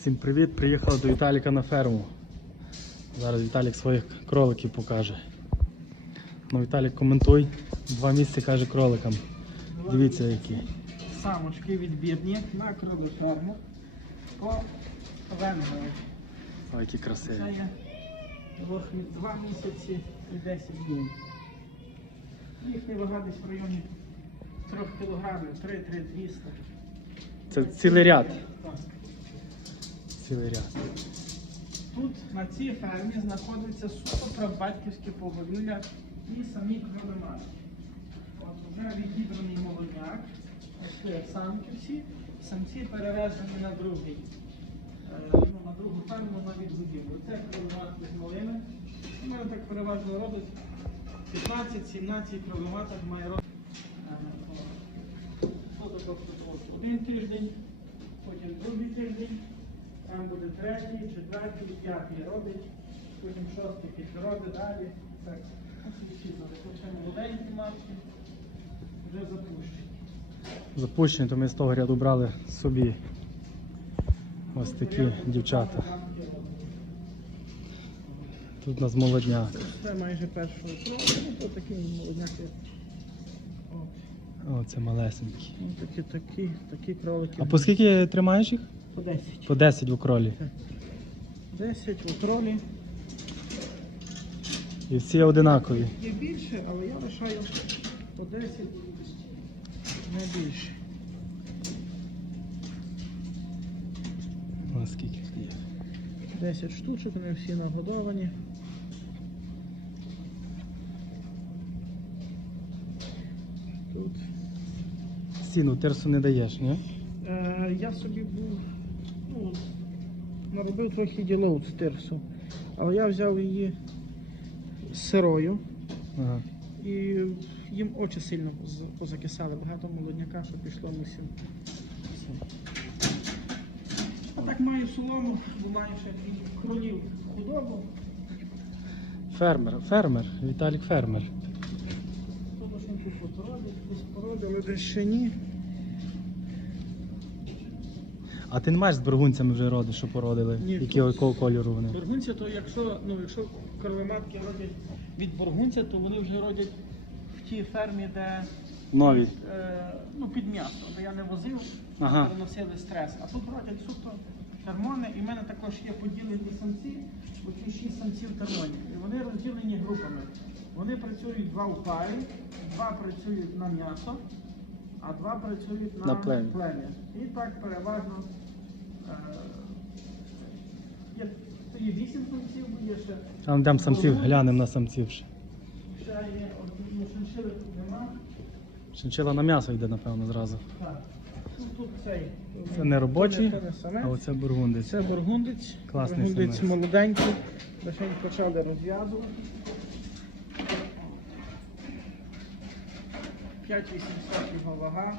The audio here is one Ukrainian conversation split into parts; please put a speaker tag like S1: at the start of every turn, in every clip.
S1: Всім привіт! Приїхав до Віталіка на ферму. Зараз Віталік своїх кроликів покаже. Ну, Віталік, коментуй. Два місяці каже кроликам. Дивіться які.
S2: Самочки відбірні на кролиферму по венгері.
S1: О, які
S2: Це
S1: красиві.
S2: є два місяці і 10 днів. Їхня вага десь в районі 3 кілограмів, 3-3 200.
S1: Це цілий ряд.
S2: Так.
S1: Цілий ряд.
S2: Тут на цій фермі знаходиться суто прабатьківське поголів'я і самі кролемати. От вже відібраний молодняк, ось самки всі, самці перевезені на другий. е, ну, на другу ферму на відгодівлю. Це кролематки з малими. У мене так переважно родить 15-17 кролематок має. Тут тобто один тиждень, потім другий тиждень. Там буде третій, четвертий, п'ятий робить, потім шостий підроди далі. Так, Хоча молоденькі матки вже запущені.
S1: Запущені, то ми з того ряду брали собі. Ось такі дівчата. Тут у нас молодняк.
S2: Це майже першого кроку, ну то такі молодняки. О,
S1: О, це малесенькі.
S2: ну, такі, такі, такі кролики.
S1: А по скільки тримаєш їх?
S2: По 10.
S1: По 10 в кролі.
S2: 10 у тролі.
S1: І всі одинакові.
S2: Є більше, але я лишаю по 10, не більше.
S1: Скільки
S2: 10 штучок, вони всі нагодовані. Тут
S1: Сіну терсу не даєш, ні?
S2: е, я собі був, наробив трохи ділов з тирсу, але я взяв її сирою
S1: Ага.
S2: і їм очі сильно позакисали. Багато молодняка, що пішло на сім. А так маю солому, бо маю ще кролів худобу.
S1: Фермер, фермер, Віталік фермер.
S2: Подошеньку потородить, десь породили, десь ще ні.
S1: А ти не маєш з бургунцями вже роди, що породили?
S2: Ні.
S1: Якого якого кольору вони?
S2: Бургунця, то якщо, ну, якщо кровоматки родять від бургунця, то вони вже родять в тій фермі, де
S1: Нові.
S2: е, ну, під м'ясо, де я не возив,
S1: Ага.
S2: переносили стрес. А тут родять суто термони, і в мене також є поділені самці, оці шість самців термонів. І вони розділені групами. Вони працюють два в парі, два працюють на м'ясо, а два працюють на,
S1: На плем'я.
S2: плем'я. І так переважно є, є вісім самців, є ще,
S1: А ну, дам самців, глянемо на самців. ще.
S2: ще є шиншили тут нема.
S1: Шинчила на м'ясо йде, напевно, зразу.
S2: Так. Ну, тут цей.
S1: Це не робочий,
S2: Це не
S1: а оце бургундець.
S2: Це бургундець.
S1: Класний
S2: бургундець
S1: самець.
S2: молоденький. Лише почали розв'язувати. 5800 його вага.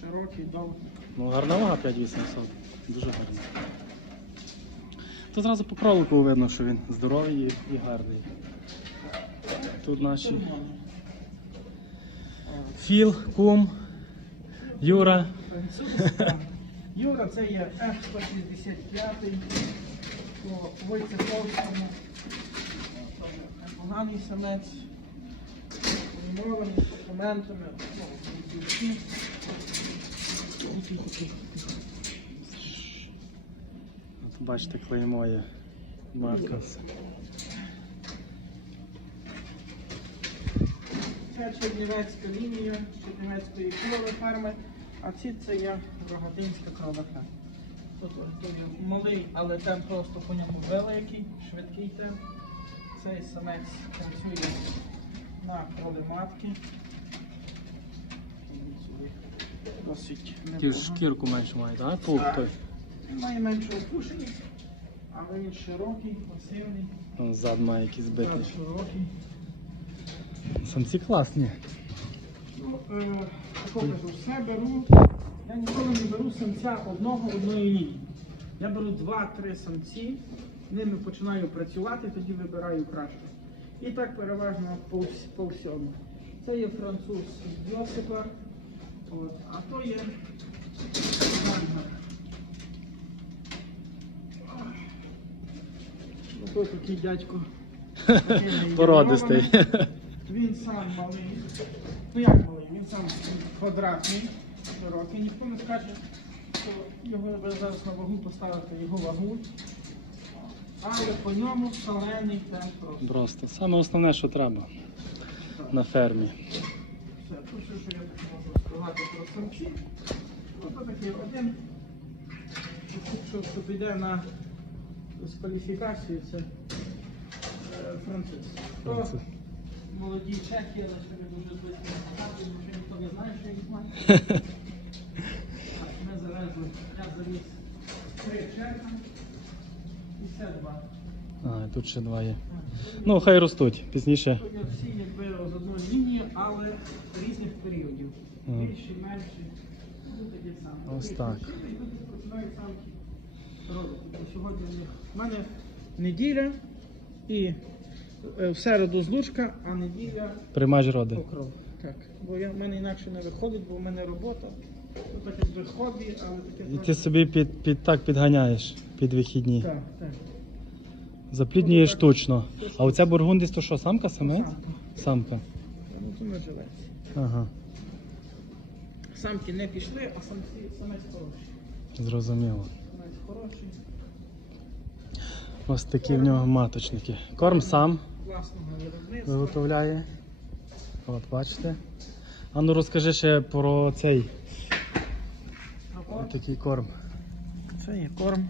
S2: Широкий, довгий.
S1: Ну, гарна вага 5800. Дуже гарна. То зразу по кролику видно, що він здоровий і, гарний. Тут наші Філ, Кум, Юра.
S2: Юра, це є F-165 по Войцеховському. Непоганий самець. З документами. всі.
S1: От бачите, клеймо є. Марка.
S2: Це чернівецька лінія чернівецької крови ферми, а ці це є рогатинська ферма. Тут малий, але темп просто по ньому великий, швидкий темп. Цей самець працює на крови матки. Досить
S1: Ті
S2: непогано.
S1: шкірку менше має, так? Пух той.
S2: Він має меншу опушеність, але він широкий, масивний,
S1: Зад має якийсь
S2: так, широкий.
S1: Самці класні.
S2: Ну, е, тако кажу, все беру. Я ніколи не беру самця одного одної лінії. Я беру два-три самці, ними починаю працювати, тоді вибираю краще. І так переважно по, вс- по всьому. Це є француз Йосипа, от, а то є Вангар. Ну, тут такий дядько.
S1: Породистий.
S2: Він сам малий. Ну як малий? Він сам квадратний, широкий. Ніхто не скаже, що його зараз на вагу поставити його вагу. Але по ньому шалений темп просто.
S1: Просто. Саме основне, що треба на фермі.
S2: Все, то що, що я про самці. Ну, то такий один, що, що піде на дискваліфікацію, це е, француз. То молоді чехи, але ще не дуже близько показують, бо ще ніхто не знає, що їх має. Ми завезли, я завіз три чеха і ще два.
S1: А, тут ще два є. Ну, хай ростуть. Пізніше.
S2: Більші, менші. Ну.
S1: Ось так.
S2: починають самки робити. Сьогодні в них- в мене неділя і е, в середу злучка, а неділя
S1: Приймаєш роди.
S2: покров. Так. Бо я, в мене інакше не виходить, бо в мене робота. Ну, так якби хобі, але таке
S1: І ти собі під, під так підганяєш під вихідні.
S2: Так, так.
S1: Запліднюєш штучно. А оця бургундіс то що, самка самець?
S2: Самка.
S1: Самка.
S2: Ну, то не живеться.
S1: Ага,
S2: Самки не пішли, а самці самець хороший.
S1: зрозуміло.
S2: Самець хороший.
S1: Ось такі в нього маточники. Корм сам
S2: Власного виробництва.
S1: виготовляє. От бачите. А ну розкажи ще про цей такий корм.
S2: Це є корм.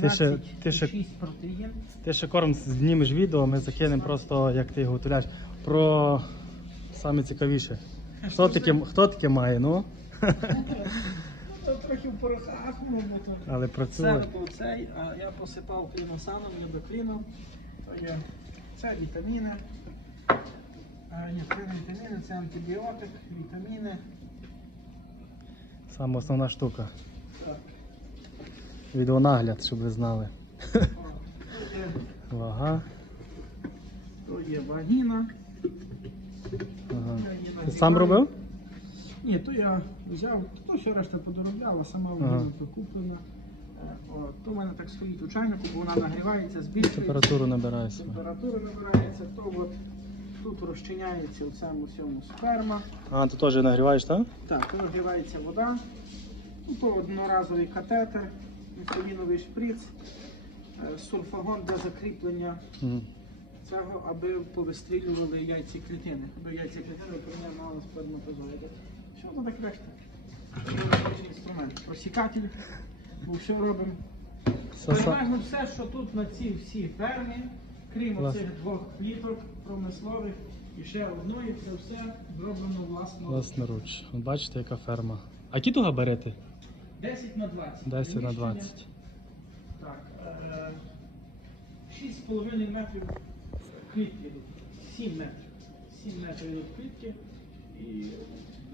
S1: Ти ще- ти ще- Ти ще корм знімеш відео, ми закинемо просто як ти його готуєш. Про саме цікавіше. Хто таке, хто таке має, ну?
S2: Ну, то трохи в порохах, бо то
S1: Але працює.
S2: Це був цей, а я посипав кліносаном, ніби кліном. То є це вітаміни. А, ні, це не вітаміни, це антибіотик, вітаміни.
S1: Саме основна штука.
S2: Так.
S1: Відеонагляд, щоб ви знали.
S2: О, Тут є,
S1: Вага.
S2: тут є вагіна.
S1: Ага. Ти сам робив?
S2: Ні, то я взяв, то ще решта подоробляла, сама
S1: Ага.
S2: вагіна то куплена. Е, О, то в мене так стоїть у чайнику, бо вона нагрівається, збільшується.
S1: Температуру набирає.
S2: Температура набирається, то от тут розчиняється в цьому всьому сперма.
S1: А, ти теж нагріваєш, так?
S2: Так, тут нагрівається вода. Ну, то одноразовий катетер, інсуліновий шприц, е, сульфагон для закріплення
S1: Угу.
S2: Цього, аби повистрілювали яйці клітини. Аби яйці клітини приймали сперматозоїди. Що воно так решта? Інструмент. Просікатель, бо все робимо. Переважно все, що тут на цій всій фермі, крім
S1: Клас.
S2: цих двох пліток промислових і ще одної, це все зроблено власно.
S1: Власноруч. От бачите, яка ферма. А які тут габарити?
S2: 10 на 20.
S1: 10 на
S2: Приміщення.
S1: 20.
S2: Так. Е- 6,5 метрів йдуть. 7 метрів. 7 метрів йдуть клітки. І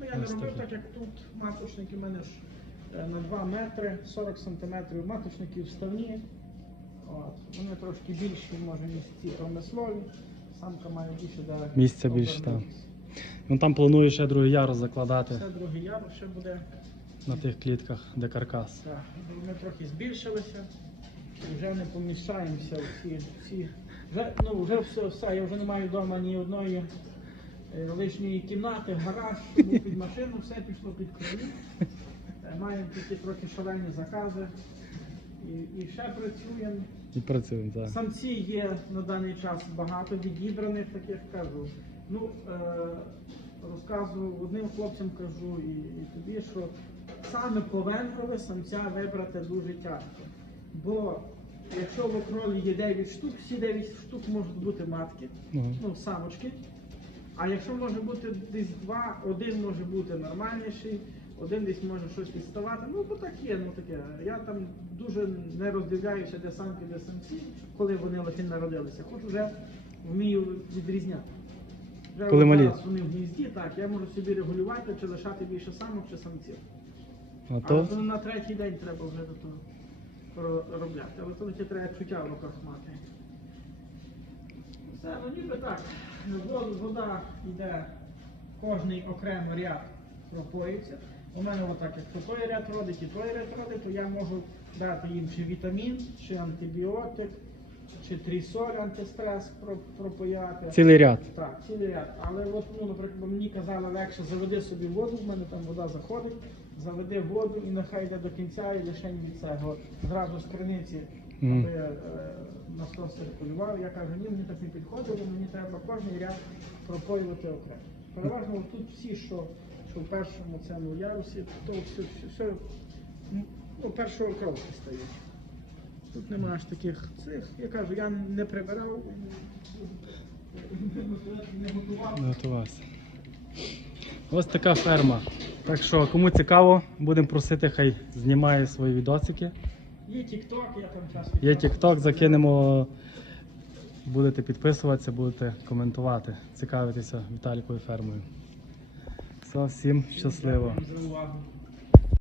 S2: ну, я не робив так, як тут маточники в мене ж е, на 2 метри, 40 сантиметрів маточники вставні. От. Вони трошки більші, може, ніж ці промислові. Самка має більше де
S1: Місця більше,
S2: обернутися.
S1: Ну там плануєш ще другий ярус закладати
S2: Це другий ярус ще буде.
S1: на тих клітках, де каркас.
S2: Так, ми трохи збільшилися і вже не поміщаємося всі. всі. Вже, ну, вже все, все, я вже не маю вдома ні одної е, лишньої кімнати, гараж, тому під машину, все пішло під крилі. Е, Маємо такі трохи шалені закази. І, і ще працюємо.
S1: І працюємо, так.
S2: Самці є на даний час багато відібраних, таких кажу. Ну, е, розказую одним хлопцям кажу і, і тобі, що саме по венгрові самця вибрати дуже тяжко. Бо якщо в окролі є 9 штук, всі 9 штук можуть бути матки,
S1: Ага.
S2: ну, самочки. А якщо може бути десь два, один може бути нормальніший, один десь може щось відставати. Ну, бо так є, ну таке. Я там дуже не роздивляюся, де самки, де самці, коли вони лише народилися. Хоч вже вмію відрізняти. Вже
S1: Коли малі.
S2: зараз вони в гнізді, так, я можу собі регулювати, чи лишати більше самок, чи самців.
S1: А
S2: А
S1: то
S2: то на третій день треба вже до того проробляти. Але то таке треба чуття в руках мати. Все, ну ніби так. Вода, вода йде, кожний окремо ряд пропоїться. У мене отак, як той ряд родить і той ряд родить, то я можу дати їм чи вітамін, чи антибіотик, чи трісоль, антистрес про- пропояти.
S1: Цілий ряд.
S2: Так, цілий ряд. Але от, ну, наприклад, мені казали легше заведи собі воду, в мене там вода заходить, заведи воду і нехай йде до кінця і лише від цього. Зразу з криниці, аби е, насос циркулював. Я кажу, ні, мені так не підходило, мені треба кожний ряд пропоювати окремо. Переважно тут всі, що, що в першому цьому ярусі, то все, все, все ну, першого кроку стають. Тут немає ж таких цих. Я кажу, я не прибирав, не готував.
S1: Не готувався. Ось така ферма. Так що, кому цікаво, будемо просити, хай знімає свої відосики.
S2: Є TikTok, я там час
S1: Є TikTok, закинемо. Будете підписуватися, будете коментувати, цікавитися Віталікою фермою. Все, всім щасливо.